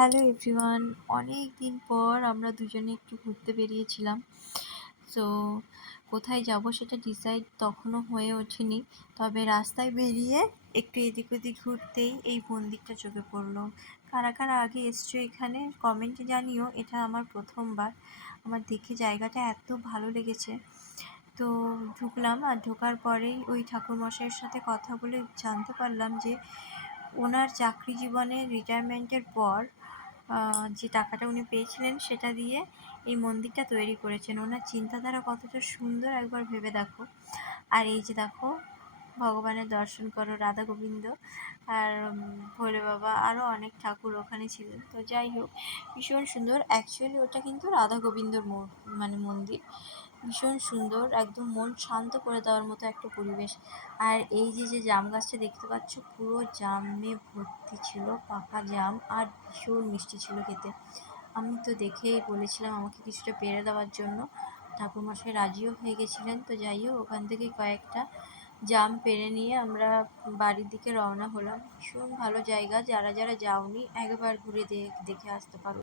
Hello everyone, অনেক দিন পর আমরা দুজনে একটু ঘুরতে বেরিয়েছিলাম। সো কোথায় যাব সেটা ডিসাইড তখনও হয়ে ওঠেনি, তবে রাস্তায় বেরিয়ে একটু এদিক ওদিক ঘুরতেই এই মন্দিরটা চোখে পড়লো। কারা কারা আগে এসছো এখানে কমেন্টে জানিও। এটা আমার প্রথমবার, আমার দেখে জায়গাটা এত ভালো লেগেছে। তো ঢুকলাম, আর ঢোকার পরেই ওই ঠাকুরমশাইয়ের সাথে কথা বলে জানতে পারলাম যে ওনার চাকরি জীবনে রিটায়ারমেন্টের পর যে টাকাটা উনি পেয়েছিলেন সেটা দিয়ে এই মন্দিরটা তৈরি করেছেন। ওনার চিন্তাধারা কতটা সুন্দর একবার ভেবে দেখো। আর এই যে দেখো, ভগবানের দর্শন করো, রাধা গোবিন্দ আর ভোলে বাবা, আরও অনেক ঠাকুর ওখানে ছিলেন। তো যাই হোক, ভীষণ সুন্দর। অ্যাকচুয়ালি ওটা কিন্তু রাধা গোবিন্দর মন্দির। ভীষণ সুন্দর, একদম মন শান্ত করে দেওয়ার মতো একটা পরিবেশ। আর এই যে জাম গাছটা দেখতে পাচ্ছ, পুরো জামে ভর্তি ছিল, পাকা জাম, আর ভীষণ মিষ্টি ছিল খেতে। আমি তো দেখেই বলেছিলাম আমাকে কিছুটা পেড়ে দেওয়ার জন্য। ঠাকুরমশাই রাজিও হয়ে গেছিলেন। তো যাই হোক, ওখান থেকে কয়েকটা জাম পেড়ে নিয়ে আমরা বাড়ির দিকে রওনা হলাম। ভীষণ ভালো জায়গা, যারা যারা যাওনি একবার ঘুরে দেখে আসতে পারো।